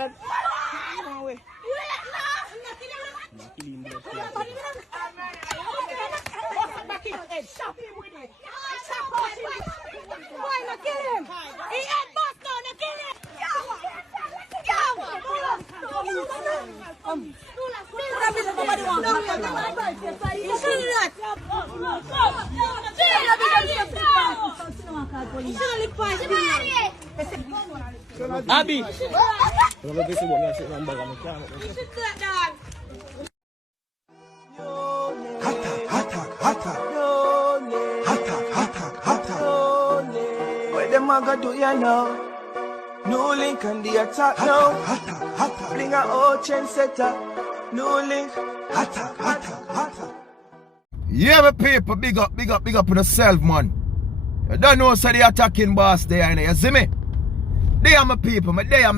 blood. Why not kill him? He had boss down to kill him. Abby. What them a go do you know? New link on the attack now. Bring a old chain setter. New link. Attack. Yeah, my people, big up on yourself, man. You don't know, so the attacking boss there, you see me? They are my people, me there.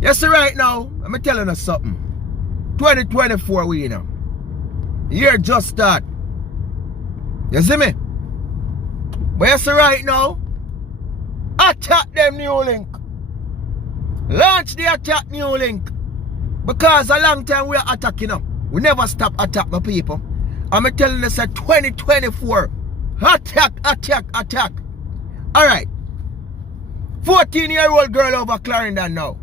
You see right now, I'm telling you something. 2024 we you know. Year just start. You see me? But you see right now, attack them NEWLINK. Launch the attack NEWLINK. Because a long time we are attacking them. We never stop attack my people. I'm telling you, say 2024. Attack. Alright. 14-year-old girl over Clarendon now.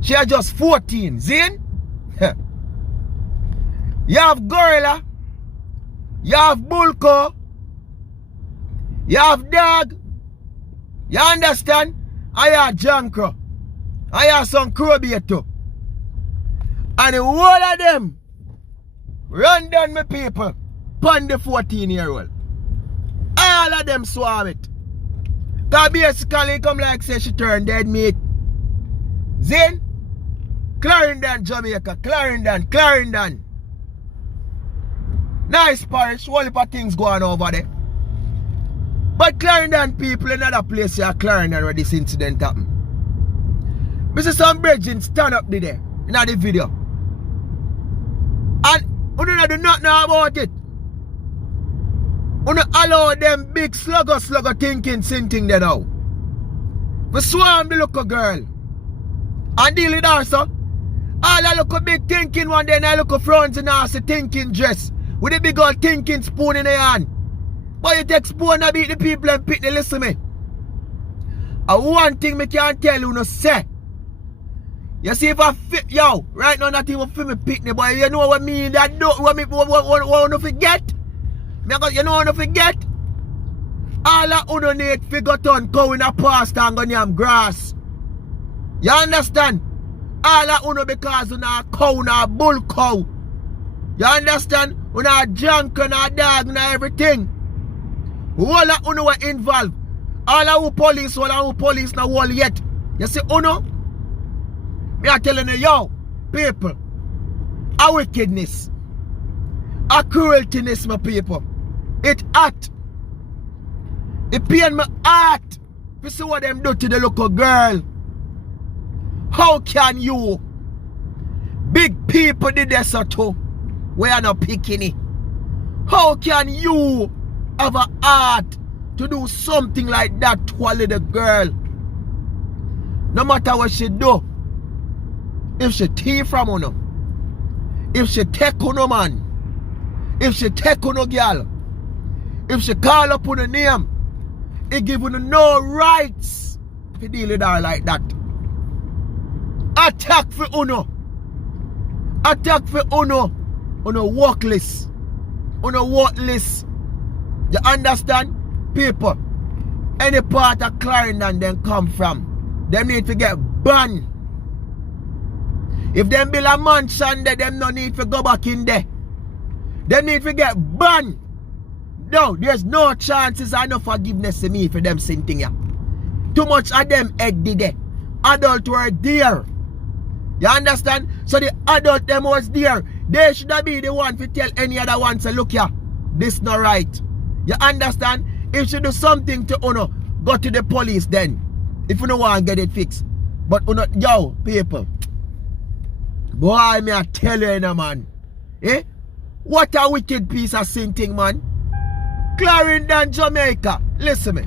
She are just 14. Zin? You have gorilla. You have bulko. You have dog. You understand? I have jankro. I have some crowbait too. And the whole of them run down my people pon the 14-year-old. All of them swarm it. Because basically come like say she turned dead meat. Zin? Clarendon, Jamaica. Clarendon. Nice parish. Whole heap of things going over there. But Clarendon people in another place here, Clarendon where this incident happened. Mr. Some Bridging stand up there in the video. And you do not know about it. You don't allow them big slugger thinking there now. We swarm the little girl. And deal with her, so. All the little big thinking one day and I look front and I see thinking dress. With the big old thinking spoon in the hand. But you take spoon and beat the people and pick the listen me. And one thing me can tell you no say. You see if I fit yo, right now not even fit me pick me, but you know what I mean that don't what you forget? You know what you forget? All that you need figure turn cow in a pasture and go yam grass. You understand? All that you because you a cow, a bull cow. You understand? You a junk, a dog, and everything. All that you were involved. All of police now all yet. You see, me are telling you, yo, people, a wickedness, a crueltyness, my people. It hot. It pain my heart. You see what them do to the local girl. How can you? Big people did this too. We are not picking it. How can you have a heart to do something like that to a little girl? No matter what she do, if she thief from you, if she take on a man, if she take on a girl, if she call up on a name, it give you no rights to deal with her like that. Attack for uno. Attack for uno. Uno workless. Uno worthless. You understand? People, any part of Clarendon them come from, them need to get banned. If them build a mansion there, them no need to go back in there. Them need to get banned. No, there's no chances and no forgiveness to me for them same thing here. Too much of them head did there. Adult were there. You understand? So the adult them was there. They should be the one to tell any other one, say, look here, this not right. You understand? If you do something to Uno, go to the police then. If you don't want to get it fixed. But Uno, yo, people. Boy, me I tell you, man. Eh? What a wicked piece of sin thing, man. Clarendon, Jamaica. Listen me.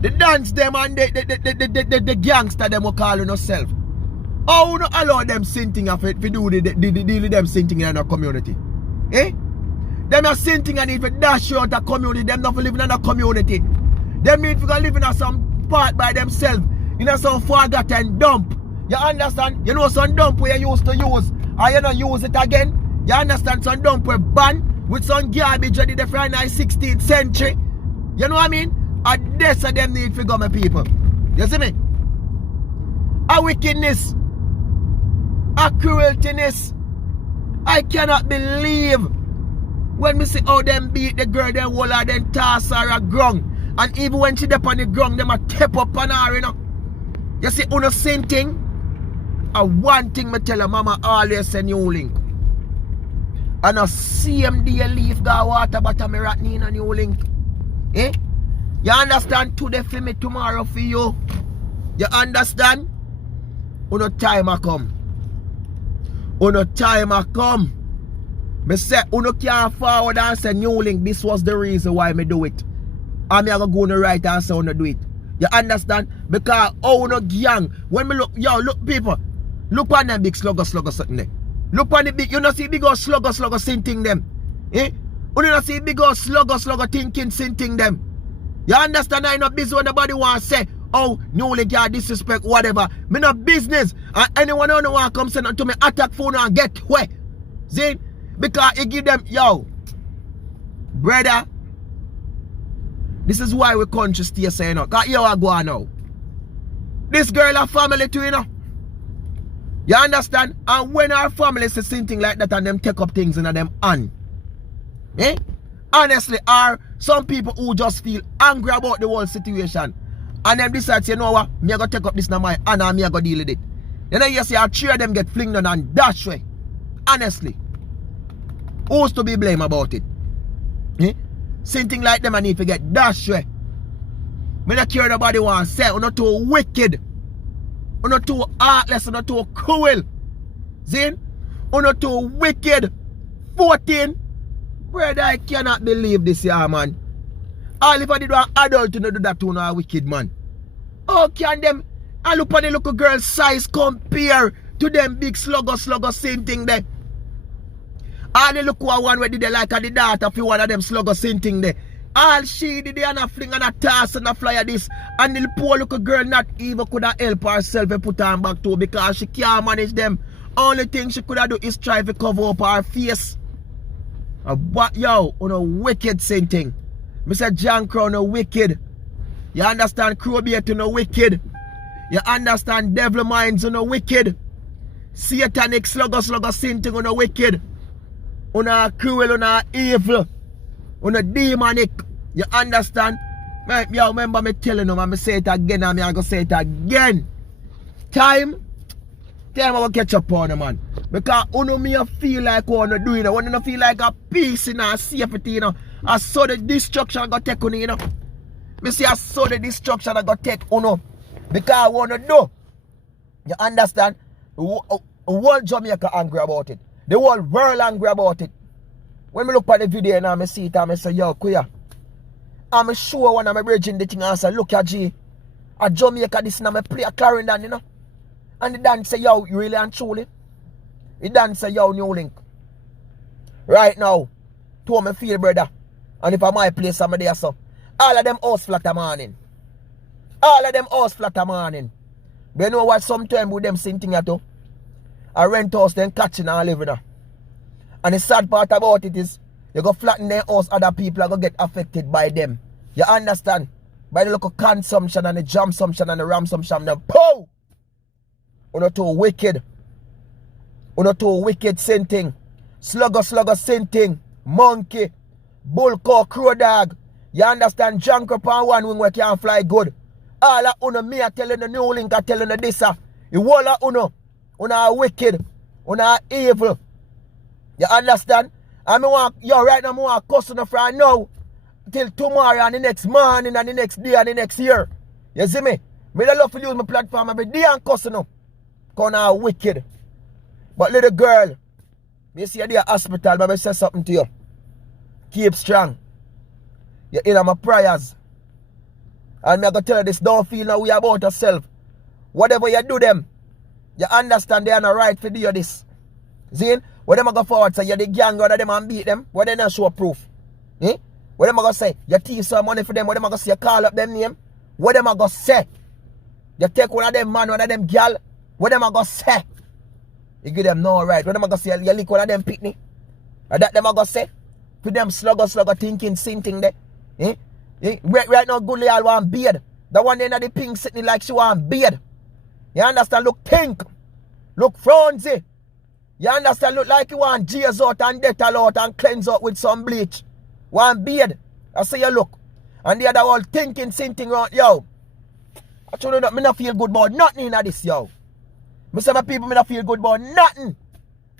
The dance them and the gangster them will call yourself. How you allow them sinting if you do the deal with them sinting in a community? Eh? Them are sinting and if you dash out a community, them not living in a community. Them need to live in some part by themselves, in a some forgotten dump. You understand? You know some dump where you used to use and you don't use it again. You understand? Some dump were banned with some garbage ready the from the 16th century. You know what I mean? And this of them need to go, my people. You see me? A wickedness, a crueltiness. I cannot believe when me see how them beat the girl, them wall her, them toss her a ground. And even when she up on the ground, them a tap up on her, you know. You see, uno same thing. And one thing me tell her, mama always say NEWLINK. And a same day leave the water but me rat in a NEWLINK. Eh? You understand? Today for me, tomorrow for you. You understand? Uno time a come. Uno time a come. Me say, uno can't forward and say NEWLINK, this was the reason why me do it. And me go on the right and say uno do it. You understand? Because uno gang. When me look, yo, look people. Look on them big slugger something there. Look on the big, you know see big old slugger sinting them. Eh? You know see big old slugger thinking sinting them. You understand? I not business when nobody want to say, oh, NEWLINK, you disrespect, whatever. Me not business. And anyone who want to come send to me attack phone and get where. See? Because it give them, yo, brother, this is why we country stay saying, you know. Because here I go on now. This girl a family too, you know. You understand? And when our family say something like that and them take up things in them hand, eh? Honestly, are some people who just feel angry about the whole situation and then decide, you know what, me I go take up this now my hand and me I go deal with it. Then you see a three of them get flinged on and dash way. Honestly. Who's to be blamed about it? Eh? Something like them I need to get dash way. Me not care nobody want to say, you're not too wicked. You're not too heartless, you're not too cruel. See? You're not too wicked. 14. Brother, I cannot believe this here, man. All if I did an adult to not do that to a wicked man. How can them, I look at the little girl's size compare to them big slugger, same thing there. All the look one where did they like the daughter for one of them slugger same thing there. All she did and a fling and a toss and a fly at this. And the poor little girl not even could have help herself and put her back to because she can't manage them. Only thing she could have do is try to cover up her face. But yo, on a wicked same thing. Mr. John Crown a wicked. You understand Crowbait on a wicked. You understand Devil Minds on a wicked. Satanic slugger same thing on a wicked. On a cruel, on a evil. On a demonic. You understand? Yo, remember me telling them, I'm say it again and I'm going to say it again. Time I will catch up on them, man. Because you me feel like what I'm doing. When you feel like a peace in a safety, you know. I saw the destruction I got take on you, know. Me see I saw the destruction I got take on you. Because I want to do. You understand? The whole Jamaica angry about it. The whole world angry about it. When me look at the video and I see it and I say, yo, Kuya, I'm sure when I'm bridging the thing and I say, look at G, at Jamaica this and I play a Clarendon, you know. And the dance say, yo, you really and truly. The dance say, yo, NEWLINK. Right now, to me feel, brother. And if I might play some of there, so all of them house flat a morning. All of them house flat a morning. But you know what, sometime with them same thing at all. I rent house, then catching and living there. And the sad part about it is, you go flatten their house, other people are going to get affected by them. You understand? By the local consumption and the jamsumption and the ramsumption. Then, pow! You're not too wicked. You're not too wicked, same thing. Slugger, same thing. Monkey. Bull, cow, crow, dog. You understand? Junk up on one wing where can't fly good. All of uno, me are telling the NEWLINK, are telling the this. The whole of uno are wicked. Uno are evil. You understand? And right now, I want to cuss enough right now till tomorrow and the next morning and the next day and the next year. You see me? Me don't love to use my platform every day and cuss enough. Because I'm wicked. But little girl, me see you at the hospital, but I say something to you. Keep strong. You're in my prayers. And me go tell you this, don't feel no way about yourself. Whatever you do them, you understand they are not right for do you this. See? When them go forward say you're the gang rather them and beat them, what they not show proof? Eh? What them go say? You thief some money for them, what them go say you call up them name? What them go say? You take one of them man, one of them girl, what them go say? You give them no right. What them go say you lick one of them picnic? And that them go say? For them slugger thinking, sinting there. Eh? Eh? Right now good all want beard. The one in the pink sitting like she want beard. You understand? Look pink. Look fronzy. You understand? Look like you want J's out and Dettol out and cleanse out with some bleach. One beard. I say you look. And the other all thinking, sinting around. Yo. I told you that me not feel good about nothing in this, yo. Me say my people me not feel good about nothing.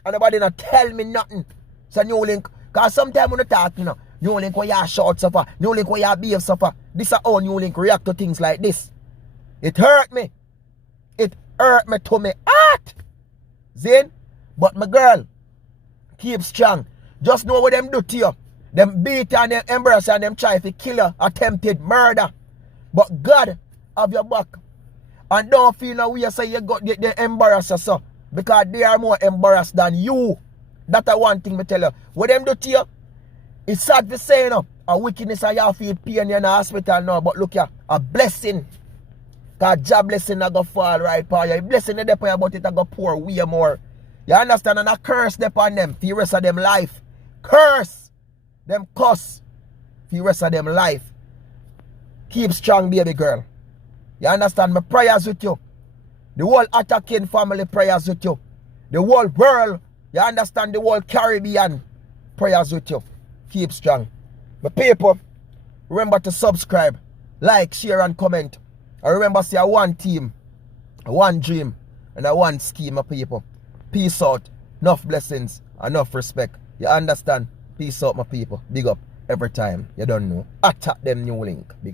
And nobody not tell me nothing. So NEWLINK. Because sometimes when you talk, you know, NEWLINK where you short suffer. NEWLINK where you behave suffer. This is how NEWLINK react to things like this. It hurt me. It hurt me to me heart. Zane? But my girl, keep strong. Just know what them do to you. Them beat and them embarrass and them try to kill you. Attempted murder. But God have your back. And don't feel no way say you got they embarrass you, so. Because they are more embarrassed than you. That's one thing me tell you. What them do to you, it's sad to say, you know, a wickedness and you feel pain in the hospital now. But look here, a blessing. Because job blessing I go fall right for you. A blessing they depend about it I go pour way more. You understand? And a curse upon them for the rest of them life. Curse. Them cuss for the rest of them life. Keep strong, baby girl. You understand? My prayers with you. The whole H0CKING family prayers with you. The whole world. You understand? The whole Caribbean prayers with you. Keep strong. My people, remember to subscribe, like, share, and comment. And remember, say one team, one dream, and one scheme of people. Peace out. Enough blessings, enough respect. You understand? Peace out, my people. Big up every time. You don't know. Attack them NEWLINK. Big